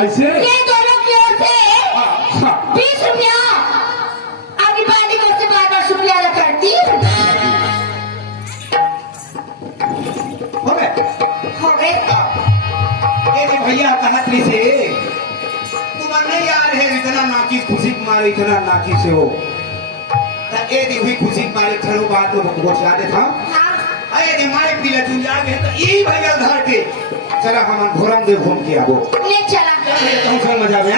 ऐसे ये दोनों की ओर से 20 रुपया आपकी पार्टी को से बार-बार शुक्रिया अदा करती हो गए ये भैया कनकरी से तुम नहीं यार है इतना नाची खुशी मारे इतना नाची से हो ए दी हुई खुशी मारे थरो बात तो बहुत याद था अरे दे मारे पीला तुम जागे तो ई भैया घर के चला हम घोरम दे घूम के आबो ले चला तुम संग मजा में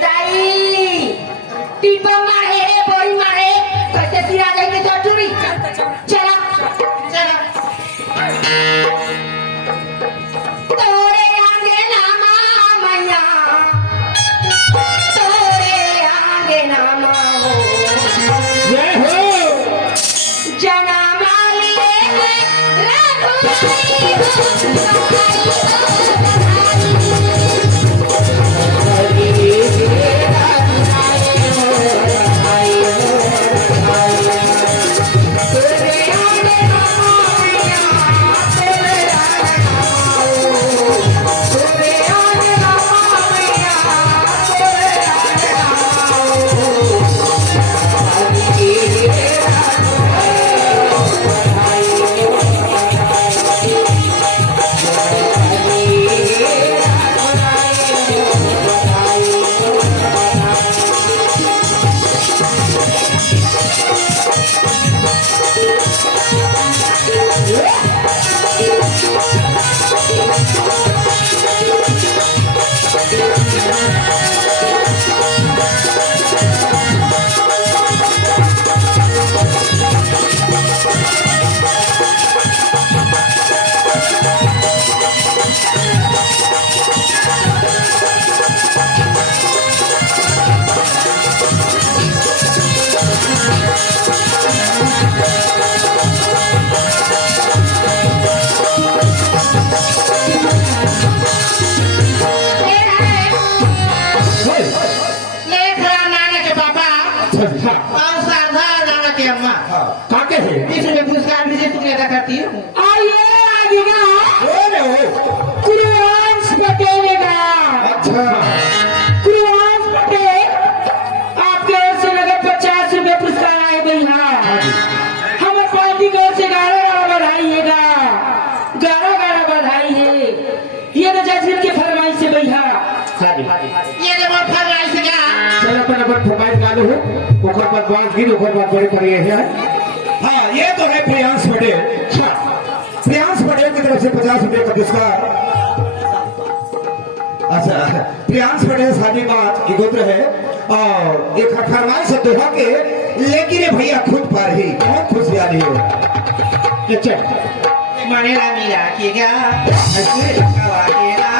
दाई टीपा मारे रे बोरी मारे कैसे सिरा जाएंगे चटुरी चला चला तोरे आगे नामा मैया तोरे आगे नामा हो जय हो जना मालिए और साधा नाना के अम्मा काके है इसमें पुरस्कार दीजिए तुम क्या करती हो आइए आगे कुरियांश पटेलेगा अच्छा कुरियांश पटेल आपके ओर से लगे 50 रुपए पुरस्कार आए भैया हमें पार्टी की ओर से 11 बधाइएगा 11 बधाई है ये तो जजवीर के फरमाइश से भैया ये देखो फरमाइश का चल अपन फरमाइश डालो हो ओकर पर बात गिर ओकर बात बड़े पर ये है हाँ ये तो है प्रियांश पटेल प्रियांश पटेल की तरफ से 50 रुपए का पुरस्कार अच्छा प्रियांश पटेल शादी बात की गोत्र है और एक फरमाइश है दोहा के लेकिन ये भैया खुद पर ही बहुत खुशहाली हो अच्छा मनेला मिला किएगा ऐसे कवाएगा